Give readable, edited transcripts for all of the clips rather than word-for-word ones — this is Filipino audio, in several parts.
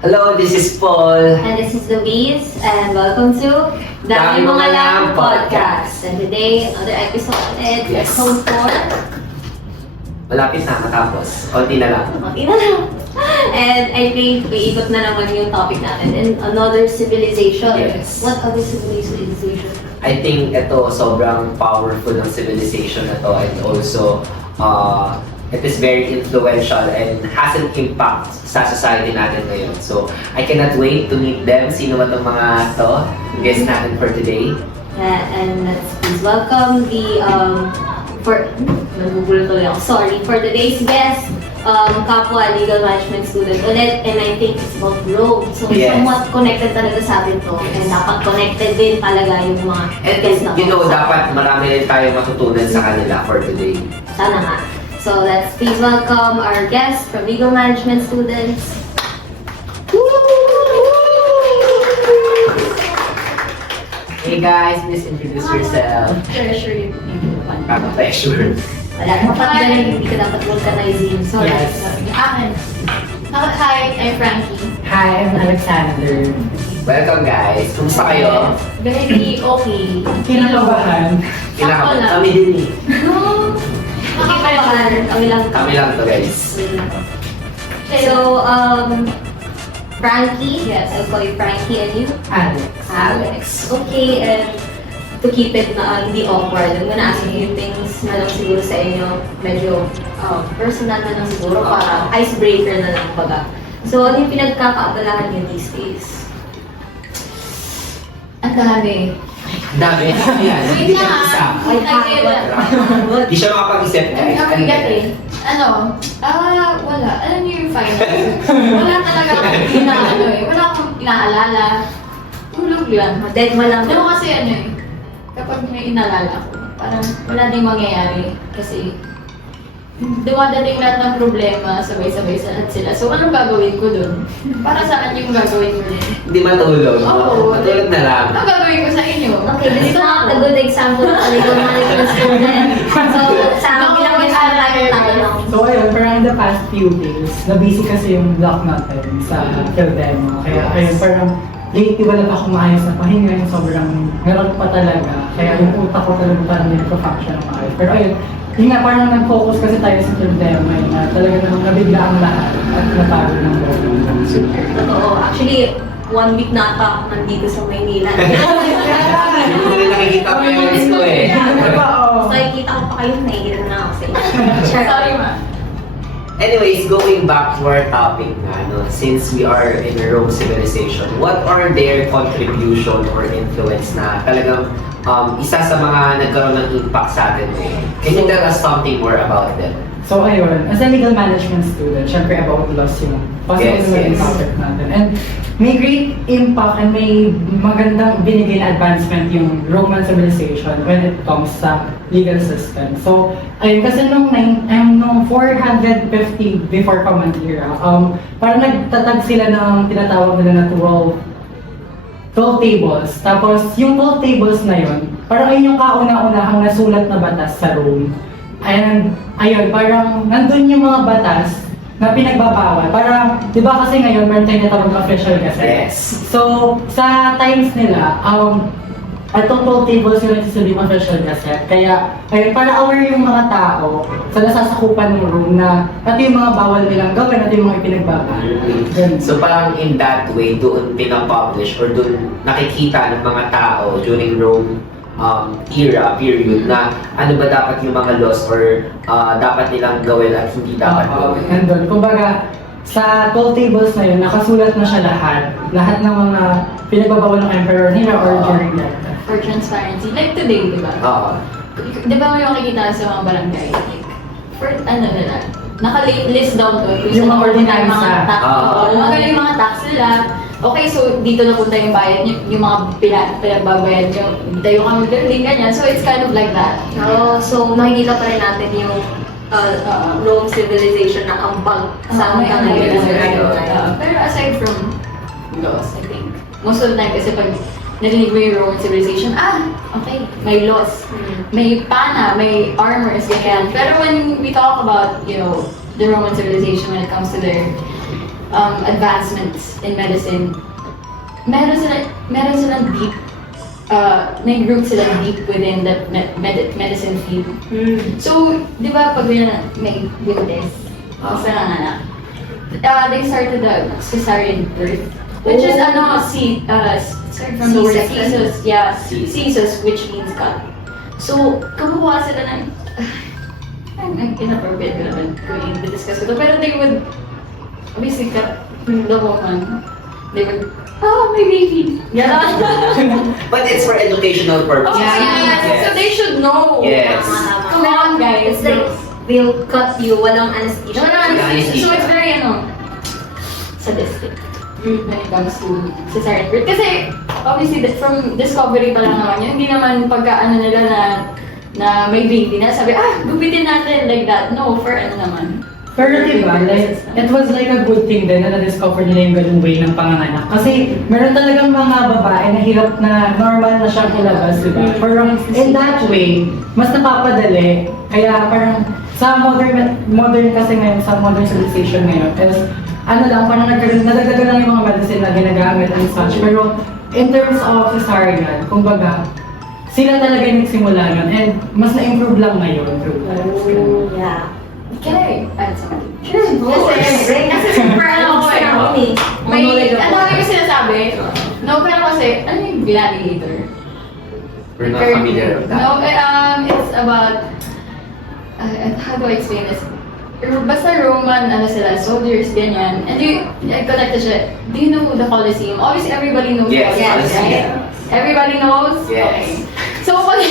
Hello, this is Paul. And this is Louise, and welcome to Dami Mo Nga Lang Podcast. And today, another episode ulit, Yes. episode 4. Malapit na matapos. Konti na lang. Okay na lang. And I think may ikot na naman yung topic natin in another civilization. Yes. What other civilization? I think ito sobrang powerful ng civilization na to, and also it is very influential and has an impact sa society natin ngayon. So I cannot wait to meet them. Sino ba itong mga to? Guest natin for today. And let's please welcome the for today's guest, kapwa legal management student ulit, and I think it's about Rome. So Yes. somewhat connected talaga sa atin to, and dapat connected din talaga yung mga guests na And dapat marami rin tayo matutunan sa kanila for today. Sana nga. So let's please welcome our guests from legal management students. Hey guys, please introduce yourself. Treasury people. Pleasure. Wala, dapat ganun, hindi ka dapat vulcanizing. Sorry. Yes. Akin. Hi, I'm Frankie. Hi, I'm Alexander. Welcome guys. Kumusta kayo? Very okay. Kinakabahan. Sakto lang. Kami din eh. Okay pa naman. Kami lang to guys. So, Frankie. Yes. I'll call you Frankie, and you? Alex. Alex. Okay, and to keep it na hindi awkward, I'm gonna ask you things na lang siguro sa inyo, medyo personal na lang siguro, para icebreaker na lang baga. So, ano yung pinagkakaabalahan niyo these days? Ang dami. Dami. Yan. Wait na isa. Ay, kailan? Di siya makapag-isip guys. Ang bigat eh. Wala. Alam niyo yung finance? Wala talaga akong wala akong inaalala. Tulog lang. Dead mo lang. Pero kasi kapag may inaalala ko, parang wala ding mangyayari. Kasi dumadating lahat ng problema, sabay-sabay sa lahat sila. So, anong gagawin ko dun? Para saan yung gagawin ko din? Hindi matulog. Oo. Matulog na lang. Anong gagawin ko sa inyo? Okay, this is not a good example of a legal management student. So, sa akin bilang may tanong. So ayun, parang the past few days, na-busy kasi yung block natin sa Phildemo. Kaya ayun, parang lately wala pa akong maayos na pahinga, yung sobrang meron pa talaga. Kaya yung utak ko talaga parang hindi nagpa-function ng maayos. Pero ayun, yun nga, parang nag-focus kasi tayo sa Phildemo, na talaga namang nabigla ang lahat at napagod ng buong. Totoo. Actually, 1 week na ata ako nandito sa Maynila. Hindi ko rin nakikita ko yung list ko eh. So, nakikita ko pa kayo, naiilan na ako sa inyo. Sorry, ma. Anyways, going back to our topic na, no, since we are in a Rome civilization, what are their contribution or influence na talagang isa sa mga nagkaroon ng impact sa atin ngayon? Can you tell us something more about them? So ayun, as a legal management student, syempre about laws yung Yes, possible yes. topic natin. And may great impact and may magandang binigay na advancement yung Roman civilization when it comes sa legal system. So ayun, kasi nung 450 before Common Era, parang nagtatag sila ng tinatawag nila na 12 tables. Tapos yung 12 tables na yun, parang ayun yung kauna-unahang nasulat na batas sa Rome. And ayun, parang nandun yung mga batas na pinagbabawal. Parang, di ba kasi ngayon meron tayong natawag na official gazette. Yes. So, sa times nila, itong 12 tables yung nagsisabi yung official gazette. Kaya, ayun, para aware yung mga tao sa nasasakupan ng room na ito yung mga bawal nilang gawin, ito yung mga ipinagbabawal. Ganun. So parang in that way, doon pinapublish or doon nakikita ng mga tao during Rome period na ano ba dapat yung mga laws or dapat nilang gawin at hindi dapat gawin. And doon, kumbaga, sa 12 tables na yun, nakasulat na siya lahat. Lahat ng mga pinagbabawal ng emperor nila or during that. For transparency. Like today, di ba? Oo. Di ba may makikita sa mga barangay? Like, for nila, naka-list down to. Yung mga ordinary mga sa- tax. Magaling yung mga tax nila. Okay, so dito na punta yung bayad, yung mga pinagbabayad nyo. Tayo kami building, ganyan. So it's kind of like that. So makikita pa rin natin yung Rome civilization na ambag sa May hanggang ngayon. Pero aside from laws, I think, most of the time kasi pag narinig mo yung Roman civilization, okay, may laws, may pana, may armors, ganyan. Pero when we talk about, the Roman civilization when it comes to their advancements in medicine, meron silang deep, may group sila deep within that medicine field. So, di ba pag may buntis, sa nanganak, they started the cesarean birth, which is started from the word C-section. cesus, yeah, C. cesus, which means cut. So, kumukuha sila ng, inappropriate ko naman kung i-discuss ko to, pero they would obviously cut the woman. They would, oh, my baby. Ganon. But it's for educational purposes. Oh, yes. So they should know. Yes. Come on, guys. It's like, they'll cut you, walang anesthesia. So it's very, sadistic when it comes to cesarean birth. Kasi, obviously, from discovery pa lang naman yun, hindi naman pagka nila na may baby na, sabi, gupitin natin like that. No, for naman. Pero diba, like, it was like a good thing din na na-discover nila yung ganung way ng panganganak. Kasi meron talagang mga babae na hirap na normal na siyang ilabas, diba? Pero in that way, mas napapadali. Kaya parang sa modern kasi ngayon, sa modern civilization ngayon, is parang nadagdagan lang yung mga medicine na ginagamit and such. Pero in terms of cesarean, kumbaga, sila talaga yung nagsimula yun. And mas na-improve lang ngayon through that. Yeah. Can I add something? Sure, Kasi super ko eh. May, yung sinasabi? No, pero kasi, ano yung gladiator? We're not familiar with that. No, it's about, how do I explain this? Basta Roman, sila, soldiers, ganyan. And connected siya, do you know the Colosseum? Obviously, everybody knows Yes, the Colosseum, yes. right? Everybody knows? Yes. Okay. So, pag...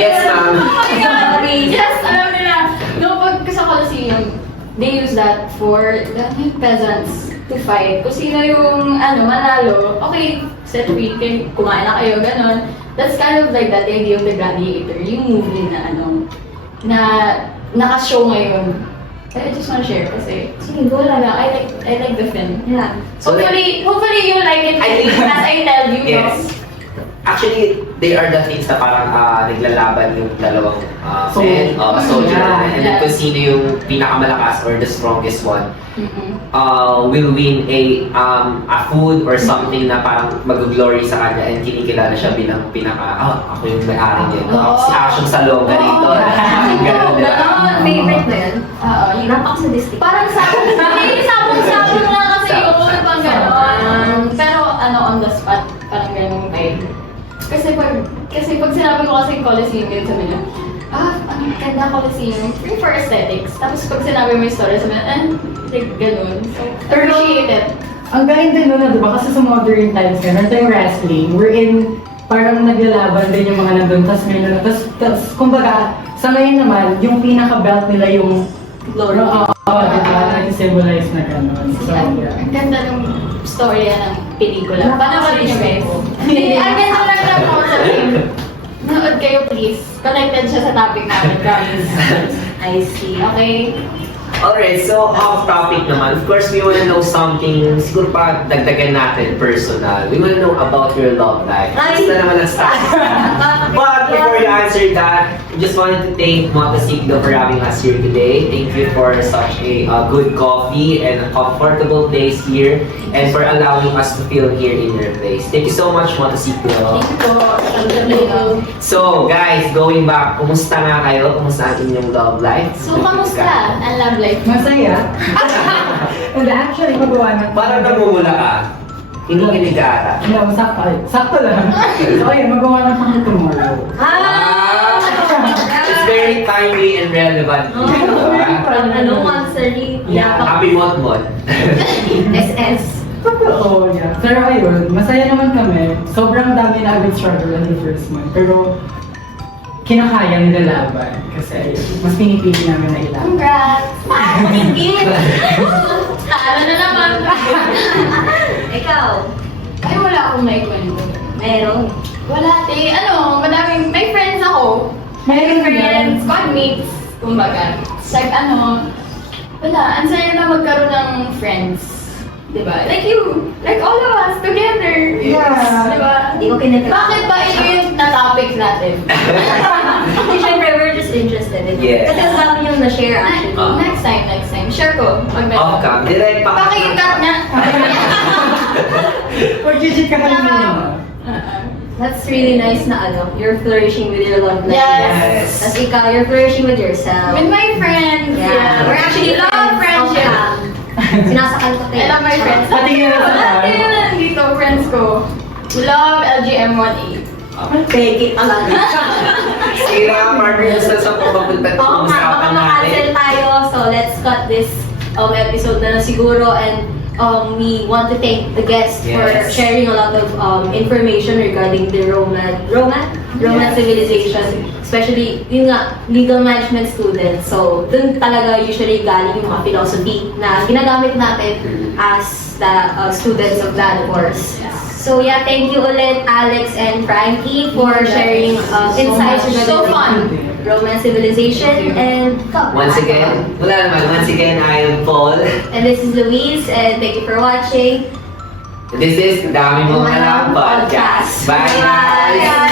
Yes, ma'am. Oh my God! Yes, alam nila. No, pag sa Colosseum, they use that for the peasants to fight. Kung sino yung, manalo, okay, set free, kumain na kayo, ganon. That's kind of like that, the idea of the gladiator, yung movie na, na naka-show ngayon. I just want to share kasi, Sige, go lang. I like the film. Yeah. So, Hopefully you like it I think- as I tell you, Yes. Actually, they are the things na parang naglalaban yung dalawang soldier. Yeah. And then kung sino yung pinakamalakas or the strongest one Mm-mm. will win a food or something na parang mag-glory sa kanya and kinikilala siya bilang ako yung may-ari niya. Si Ashong Salonga rito. Ganun, di ba? Ganon. Favorite mo yun? Oo, yun. Napaka-sadistic. Parang sabong lang kasi yun, pang gano'n. Pero on the spot, parang gano'n type. Kasi pag sinabi ko kasi Colosseum yun, sabi niya, ang ganda Colosseum, free for aesthetics. Tapos pag sinabi mo yung story, sabi niya, like gano'n. So, appreciate it. Ang galing din nun, diba? Kasi sa modern times ngayon, meron tayong wrestling, wherein parang naglalaban din yung mga nandun, tapos kumbaga, sa ngayon naman, yung pinaka-belt nila yung Glory. diba? Nag-symbolize na gano'n. So, yeah. Ang ganda ng story ng pelikula. Panoorin niyo guys. Hindi, ang ganda lang ng concept. Nood kayo please. Connected siya sa topic namin, promise. I see. Okay? Alright, so off topic naman. Of course, we want to know something, siguro pa dagdagan natin personal. We want to know about your love life. Ay! Basta naman ang start. But before you answer that, we just wanted to thank Motosiklo for having us here today. Thank you for such a good coffee and a comfortable place here and for allowing us to feel here in your place. Thank you so much, Motosiklo. Thank you po. So, guys, going back, kumusta nga kayo? Kumusta ang inyong love life? So, kamusta ang love life? Masaya. And actually, magawa na. Parang namumula ka. Hindi ka ata. No, sakto lang. So, ayun, magawa na kami tomorrow. It's very timely and relevant. Monthsary. Yeah. Happy Motmot. SS. Totoo, yeah. Pero ayun, masaya naman kami. Sobrang dami na agad struggle in the first month. Pero, kinakaya nilalaban. Kasi ayun, mas pinipili namin na ilaban. Congrats! Ingit! Talo na naman. Ikaw, Ay, wala akong naikwento. meron. Wala, madaming, may friends ako. Meron Friends, squadmates, kumbaga. It's like, wala, ang saya na magkaroon ng friends. Diba? Like all of us together. Yeah. Diba? Hindi ko kinita. Bakit ba ito yung na-topic natin? Kasi syempre, we're just interested in it. Yeah. Kasi ang dami niyong na-share actually. Next time. Share ko. Pag meron. Off-cam, direct pa. Pakikat nga. Pag-cheat ka lang muna. That's really nice na you're flourishing with your love life. Yes. Tapos ikaw, you're flourishing with yourself. With my friends. Yeah. We're actually love friendship. Sinasakal ko kayo. I love my friends. Patingin na sa Ate na nandito, friends ko. Love LGM18. Take it talaga. Sira, partner sa papapunta Oo nga, baka usapan ma-cancel natin. tayo. So let's cut this episode na lang siguro, and we want to thank the guests for Yes. sharing a lot of information regarding the Roman civilization, especially yun nga, legal management students. So dun talaga usually galing yung mga philosophy na ginagamit natin as the students of that course. So yeah, thank you ulit Alex and Frankie for sharing insights regarding So fun. Roman civilization. And Once again, wala naman. Once again, I am Paul. And this is Louise, and thank you for watching. This is Dami Mo Alam Podcast. Bye guys!